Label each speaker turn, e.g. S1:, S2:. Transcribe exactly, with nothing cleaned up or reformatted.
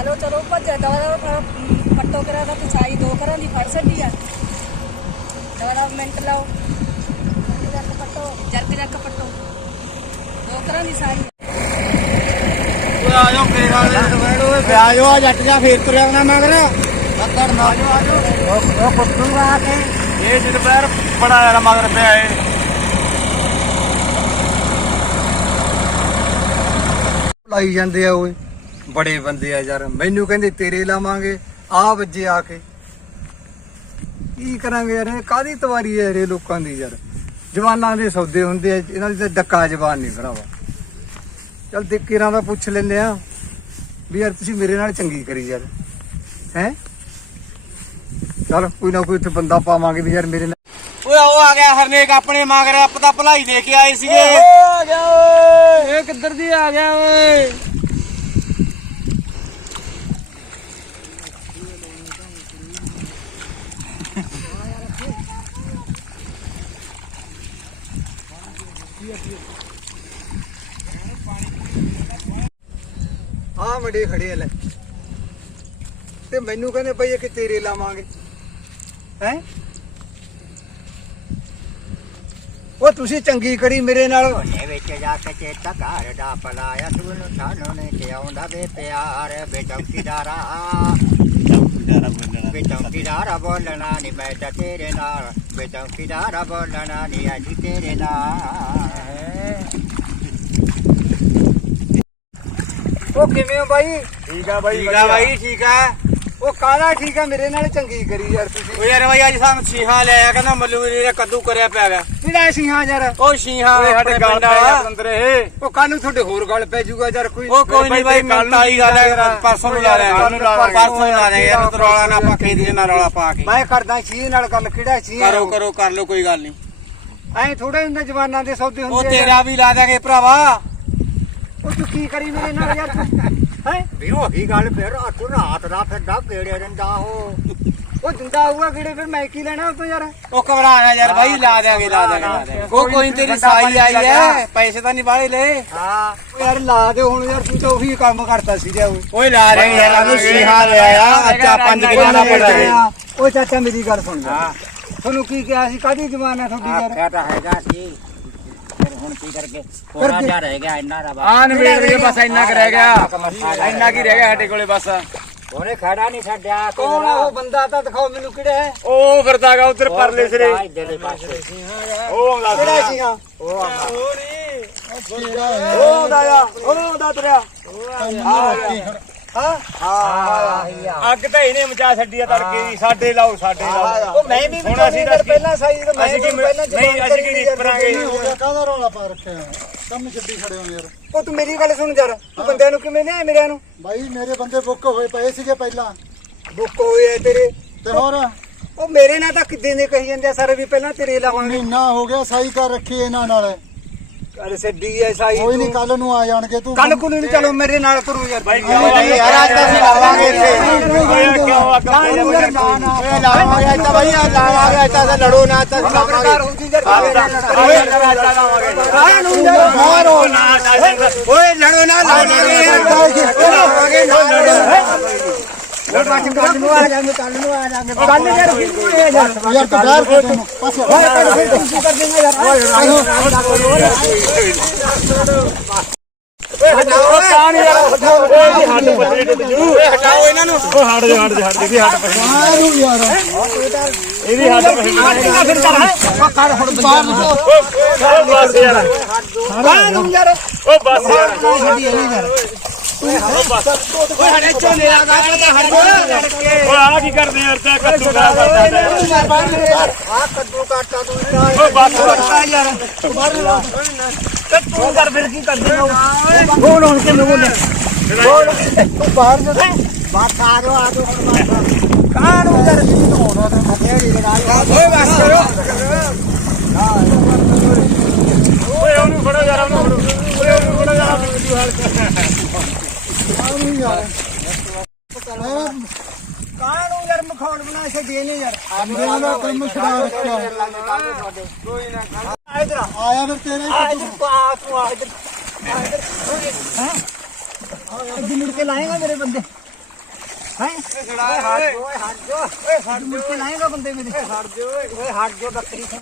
S1: ਚਲੋ ਚਲੋ ਭੱਜਿਆ ਦਵਾ ਪੱਟੋ ਕਰਾ ਦਾ ਪਿਛਾਈ ਦੋ ਘਰਾਂ ਦੀ ਫੜ ਛੱਡੀ ਆ ਦਵਾ ਮਿੰਟ ਲਾਓ ਜਲਦੀ ਰੱਖ ਪੱਟੋ ਜਲਦੀ ਰੱਖ ਪੱਟੋ ਦੋ ਘਰਾਂ ਦੀ ਸਾਈ
S2: ਓਏ ਆ ਜਾਓ ਫੇਰ ਆ ਜਾਓ ਆ ਜਾਓ ਆ ਜੱਟ ਜਾ ਫੇਰ ਤੁਰਿਆ ਨਾ ਮਗਰ ਅੱਕੜ ਨਾ ਆ ਜਾਓ ਉਹ ਕੁੱਤੂ ਆ ਕੇ ਇਹ ਜਿੱਦ ਪੈਰ ਬੜਾ ਯਾਰ ਮਗਰ ਪਿਆ ਏ ਲਾਈ ਜਾਂਦੇ ਆ ਓਏ ਬੜੇ ਬੰਦੇ ਆ ਯਾਰ ਮੈਨੂੰ ਕਹਿੰਦੇ ਤੇਰੇ ਲਾਵਾਂਗੇ ਆ ਵੱਜੇ ਆ ਕੇ ਕੀ ਕਰਾਂਗੇ ਯਾਰ ਕਾਹਦੀ ਤਵਾਰੀ ਹੈ ਇਹ ਲੋਕਾਂ ਦੀ ਯਾਰ ਜਵਾਨਾਂ ਦੇ ਸੌਦੇ ਹੁੰਦੇ ਆ ਇਹਨਾਂ ਦੀ ਤਾਂ ਡੱਕਾ ਜਵਾਨ ਨਹੀਂ ਭਰਾਵਾ ਚੱਲ ਦੇਖੇਰਾਂ ਦਾ ਪੁੱਛ ਲੈਂਦੇ ਆ ਵੀ ਯਾਰ ਤੁਸੀਂ ਮੇਰੇ ਨਾਲ ਚੰਗੀ ਕਰੀ ਯਾਰ ਹੈ ਚੱਲ ਕੋਈ ਨਾ ਕੋਈ ਇੱਥੇ ਬੰਦਾ ਪਾਵਾਂਗੇ ਵੀ ਯਾਰ ਮੇਰੇ ਨਾਲ ਓਏ ਉਹ ਆ ਗਿਆ ਹਰਨੇਕ ਆਪਣੇ ਮਗਰ ਆਪ ਤਾਂ ਭਲਾਈ ਦੇ ਕੇ ਆਏ ਸੀਗੇ ਆ ਗਿਆ ਓਏ ਇਹ ਕਿੱਧਰ ਦੀ ਆ ਗਿਆ ਓਏ ਆ ਮੁੰਡੇ ਖੜੇ ਲੈ ਤੇ ਮੈਨੂੰ ਕਹਿੰਦੇ ਬਈ ਕਿ ਤੇਰੇ ਲਾਵਾਂਗੇ ਹੈ ਉਹ ਤੁਸੀਂ ਚੰਗੀ ਕਰੀ ਮੇਰੇ ਨਾਲ
S3: ਉਹਨੇ ਵਿੱਚ ਜਾ ਕੇ ਚੇਤਾ ਘਰ ਦਾ ਪਲਾਇਆ ਤੂੰ ਸਾਨੂੰ ਨੇ ਕਿ ਆਉਂਦਾ ਵੇ ਪਿਆਰ ਵੇ ਚੌਕੀਦਾਰਾ ਵੇ ਚੌਕੀਦਾਰਾ ਬੋਲਣਾ ਨਹੀਂ ਮੈਂ ਤਾਂ ਤੇਰੇ ਨਾਲ ਵੇ ਚੌਕੀਦਾਰਾ ਬੋਲਣਾ ਨਹੀਂ ਅੱਜ ਤੇਰੇ ਨਾਲ
S2: ਉਹ ਕਿਵੇਂ ਹੋ ਬਾਈ
S3: ਠੀਕ ਆ ਬਾਈ
S2: ਠੀਕ ਆ ਬਾਈ ਠੀਕ ਆ ਉਹ ਕਾਹਦਾ ਠੀਕ ਆ ਮੇਰੇ ਨਾਲ ਚੰਗੀ ਕਰੀ ਯਾਰ ਤੁਸੀਂ
S3: ਉਹ ਯਾਰ ਬਾਈ ਅੱਜ ਸਾਨੂੰ ਛੀਹਾ ਲਿਆਇਆ ਕਹਿੰਦਾ ਮੱਲੂਰੀ ਨੇ ਕੱਦੂ ਕਰਿਆ ਪਿਆ ਗਾ
S2: ਕਿਹੜਾ ਸੀਹਾ ਯਾਰ
S3: ਉਹ ਛੀਹਾ
S2: ਸਾਡੇ ਗੱਲ ਪੈ ਅੰਦਰ ਇਹ ਉਹ ਕੱਲ ਨੂੰ ਤੁਹਾਡੇ ਹੋਰ ਗੱਲ ਪੈ ਜਾਊਗਾ ਯਾਰ ਕੋਈ
S3: ਉਹ ਕੋਈ ਨਹੀਂ ਬਾਈ ਮਿਲਤਾ ਹੀ ਗੱਲ ਹੈ ਪਰਸੋਂ ਨੂੰ ਲਾ ਲੈਣਾ ਪਰਸੋਂ ਲਾ ਲੈਣਾ ਯਾਰ ਤੂੰ ਰੌਲਾ ਨਾ ਪਾ ਖੇਤ ਨਾਲ ਰੌਲਾ ਪਾ ਕੇ
S2: ਮੈਂ ਕਰਦਾ ਛੀਹ ਨਾਲ ਗੱਲ ਕਿਹੜਾ ਛੀਹ
S3: ਕਰੋ ਕਰੋ ਕਰ ਲੋ ਕੋਈ ਗੱਲ ਨਹੀਂ
S2: ਐ ਥੋੜੇ ਹੁੰਦੇ ਜਵਾਨਾਂ ਦੇ ਸੌਦੇ ਹੁੰਦੇ
S3: ਉਹ ਤੇਰਾ ਵੀ ਲਾ ਦਾਂਗੇ ਭਰਾਵਾ
S2: ਉਹ ਤੂੰ ਕੀ ਕਰੀ ਮੇਰੇ ਨਾਲ ਯਾਰ ਹੈ
S3: ਵੀ ਉਹੀ ਗੱਲ ਫਿਰ ਤੂੰ ਰਾਤ ਦਾ ਫਿਰਦਾ ਕਿਹੜੇ ਦਿੰਦਾ ਉਹ
S2: ਉਹ ਦਿੰਦਾ ਹੋਊਗਾ ਕਿਹੜੇ ਫਿਰ ਮੈਂ ਕੀ ਲੈਣਾ ਉਹ ਤੋਂ ਯਾਰ
S3: ਉਹ ਘਬਰਾਣਾ ਯਾਰ ਬਾਈ ਲਾ ਦਿਆਂਗੇ ਲਾ ਦਿਆਂਗੇ ਲਾ ਦਿਆਂਗੇ ਉਹ ਕੋਈ ਤੇਰੀ ਸਾਈ ਆਈ ਐ ਪੈਸੇ ਤਾਂ ਨਹੀਂ ਬਾਹਲੇ ਲੈ
S2: ਹਾਂ ਯਾਰ ਲਾ ਦੇ ਹੁਣ ਯਾਰ ਤੂੰ ਤਾਂ ਉਹੀ ਕੰਮ ਕਰਤਾ ਸੀ ਜਾ
S3: ਓਏ ਲਾ ਰਹੇ ਯਾਰ ਉਹਨੂੰ ਸੀਹਾ ਲਿਆ ਅੱਛਾ ਪੰਜ ਕਿਲੋ ਦਾ ਪੜਾ ਦੇ
S2: ਓਏ ਚਾਚਾ ਮੇਰੀ ਗੱਲ ਸੁਣ ਹਾਂ ਤੁਹਾਨੂੰ ਕੀ ਕਿਹਾ ਸੀ ਕਾਹਦੀ ਜ਼ਬਾਨ ਹੈ ਤੁਹਾਡੀ ਯਾਰ
S3: ਆਖਿਆ ਤਾਂ ਹੈਗਾ ਸੀ ਫਿਰ ਹੁਣ ਕੀ ਕਰਕੇ ਥੋੜਾ ਜਿਹਾ ਰਹਿ ਗਿਆ ਇੰਨਾ ਦਾ
S2: ਆ ਨਵੇੜ ਕੇ ਬਸ ਇੰਨਾ ਕੁ ਰਹਿ ਗਿਆ ਇੰਨਾ ਕੀ ਰਹਿ ਗਿਆ ਸਾਡੇ ਕੋਲੇ ਬਸ
S3: ਉਹਨੇ ਖੜਾ ਨਹੀਂ ਛੱਡਿਆ
S2: ਕੌਣ ਉਹ ਬੰਦਾ ਤਾਂ ਦਿਖਾਓ ਮੈਨੂੰ ਕਿਹੜਾ ਹੈ
S3: ਉਹ ਫਿਰਦਾਗਾ ਉਧਰ ਪਰਲੇ ਸਿਰੇ ਉਹ ਆਉਂਦਾ
S2: ਕਿਹੜਾ ਸੀ ਹਾਂ
S3: ਉਹ ਆਉਂਦਾ
S2: ਉਹ ਨਹੀਂ ਉਹ ਆਉਂਦਾ ਆ ਉਹ ਆਉਂਦਾ ਤੇਰਾ ਹਾਂ ਹਾਂ
S3: ਅੱਗ ਤਾਂ ਇਹਨੇ ਮਚਾ ਛੱਡੀ ਆ ਤੜਕੇ ਦੀ ਸਾਡੇ ਲਾਓ ਸਾਡੇ ਲਾਓ
S2: ਉਹ ਮੈਂ ਵੀ
S3: ਹੁਣ ਅਸੀਂ ਦੱਸ
S2: ਪਹਿਲਾਂ ਸਾਈ ਤੇ ਮੈਂ
S3: ਅਸੀਂ ਕੀ
S2: ਪਹਿਲਾਂ
S3: ਨਹੀਂ ਅਸੀਂ ਕੀ ਰੀਸ ਕਰਾਂਗੇ
S4: ਕਾਹਦਾ ਰੌਲਾ ਪਾ ਰੱਖਿਆ ਕੰਮ ਛੱਡੀ ਖੜੇ ਹੋ ਯਾਰ
S2: ਉਹ ਤੂੰ ਮੇਰੀ ਗੱਲ ਸੁਣ ਯਾਰ ਤੂੰ ਬੰਦਿਆਂ ਨੂੰ ਕਿਵੇਂ ਲਿਆ ਮੇਰਿਆਂ ਨੂੰ
S4: ਬਾਈ ਮੇਰੇ ਬੰਦੇ ਬੁੱਕ ਹੋਏ ਪਏ ਸੀਗੇ ਪਹਿਲਾਂ
S2: ਬੁੱਕ ਹੋਏ ਆ ਤੇਰੇ
S4: ਤੇ ਹੋਰ
S2: ਉਹ ਮੇਰੇ ਨਾਲ ਤਾਂ ਕਿੱਦਾਂ ਦੇ ਕਹੀ ਜਾਂਦੇ ਆ ਸਾਰੇ ਵੀ ਪਹਿਲਾਂ ਤੇਰੇ ਲਾਵਾਂਗੇ
S4: ਮਹੀਨਾ ਹੋ ਗਿਆ ਸਾਈ ਕਰ ਰੱਖੀ ਇਹਨਾਂ ਨਾਲ
S2: ਅਰੇ ਸੱਡੀ ਐ ਸਾਈ
S4: ਕੋਈ ਨਹੀਂ ਕੱਲ ਨੂੰ ਆ ਜਾਣਗੇ ਤੂੰ
S2: ਕੱਲ ਕੋਲ ਨਹੀਂ ਚਲੋ ਮੇਰੇ ਨਾਲ ਤੁਰੋ ਯਾਰ
S3: ਬਾਈ ਯਾਰ ਅੱਜ ਤਾਂ ਅਸੀਂ ਲਾਵਾਂਗੇ ਇੱਥੇ ਕਿਉਂ ਅੱਗ
S2: ਯਾਰ ਨਾ ਨਾ
S3: ਓਏ ਲਾਵਾਂਗੇ ਅੱਜ ਤਾਂ ਬਾਈ ਲਾਵਾਂਗੇ ਅੱਜ ਤਾਂ ਲੜੋ ਨਾ ਤਾਂ
S2: ਖਬਰਦਾਰ ਹੋ ਜੀ ਯਾਰ
S3: ਓਏ ਲੜੋ ਨਾ ਲਾਵਾਂਗੇ
S2: ਲਾਵਾਂਗੇ ਨਾ ਲੜੋ ਉਹ ਬਾਅਦ ਕੱਲ ਨੂੰ ਆ ਜਾਾਂਗੇ ਕੱਲ ਨੂੰ ਆ ਜਾਾਂਗੇ ਕੱਲ ਯਾਰ ਫਿਰ ਨੂੰ ਇਹ ਯਾਰ
S4: ਯਾਰ ਤੂੰ ਬਾਹਰ ਖੜੇ ਨੂੰ ਪਾਸੇ
S2: ਓਏ ਕੱਲ ਫਿਰ ਤੁਸੀਂ ਕਰ ਦੇਂਗੇ ਯਾਰ
S3: ਹਟਾਓ ਕਾਨ ਯਾਰ ਹਟਾਓ ਓਏ ਹੱਡ ਪੱਲੇ ਟੁੱਟ ਜੂ ਓਏ ਹਟਾਓ ਇਹਨਾਂ ਨੂੰ ਓ ਹਟ ਜਾ ਹਟ ਜਾ ਹਟ ਜਾ ਹੱਡ ਪੱਲੇ
S4: ਬਾਹਰ ਨੂੰ ਯਾਰ
S3: ਇਹਦੀ ਹੱਡ ਪੱਲੇ
S2: ਫਿਰ ਕਰ ਹੈ ਕਰ ਹੁਣ ਬਾਹਰ
S3: ਓ ਬਸ ਯਾਰ
S2: ਬਾਹਰ ਨੂੰ ਯਾਰ
S3: ਓ ਬਸ ਯਾਰ
S2: ਛੱਡੀ ਨਹੀਂ ਯਾਰ
S3: ਓਏ ਹੜੇ ਝੋਨੇ ਦਾ ਗਾੜ ਤਾਂ ਹੱਡ ਓਏ ਆ ਕੀ ਕਰਦੇ ਯਾਰ ਤੇ ਕੱਦੂ ਦਾ ਕਰਦਾ
S2: ਆ ਕੱਦੂ ਕਾਟਾ ਤੂੰ
S3: ਓ ਬਸ
S2: ਯਾਰ ਬਾਹਰ ਤੇ ਤੂੰ ਕਰ ਫਿਰ ਕੀ ਕਰਦੇ ਹੋ ਬੋਲ ਹੁਣ ਕਿਵੇਂ ਬੋਲੇ ਬੋਲ ਤੂੰ ਬਾਹਰ ਜਾ ਬਾਤ ਆ ਰੋ ਆ ਜੋ ਹੁਣ ਕਾਣ ਉਧਰ ਹੋਣਾ ਤੇ ਓਏ ਬਸ ਕਰੋ
S3: ਓਏ ਉਹਨੂੰ ਫੜੋ ਯਾਰ ਉਹਨੂੰ ਫੜੋ ਓਏ ਉਹਨੂੰ ਫੜੋ ਯਾਰ ਵੀਡੀਓ ਹਾਲ
S2: ਕਾਣ ਨੂੰ ਯਾਰ ਮਖੌਲ ਬਣਾ ਕੇ ਦੇ ਨੇ ਯਾਰ
S4: ਮੇਰਾ ਦਾ ਕੰਮ ਛਡਾ ਰੱਖਿਆ
S2: ਕੋਈ ਨਾ ਇਧਰ
S4: ਆਇਆ ਫਿਰ ਤੇਰੇ
S2: ਆ ਇਧਰ ਪਾ ਤੂੰ ਆ ਇਧਰ ਆ ਇਧਰ ਹੈ ਅੱਜ ਮੁੜ ਕੇ ਲਾਏਗਾ ਮੇਰੇ ਬੰਦੇ ਹੈ ਛੜਾ ਹਟ ਜੋ ਹਟ ਜੋ ਓਏ ਹਟ ਜੋ ਲਾਏਗਾ ਬੰਦੇ ਮੇਰੇ ਹਟ ਜੋ ਓਏ ਹਟ ਜੋ ਬੱਕਰੀ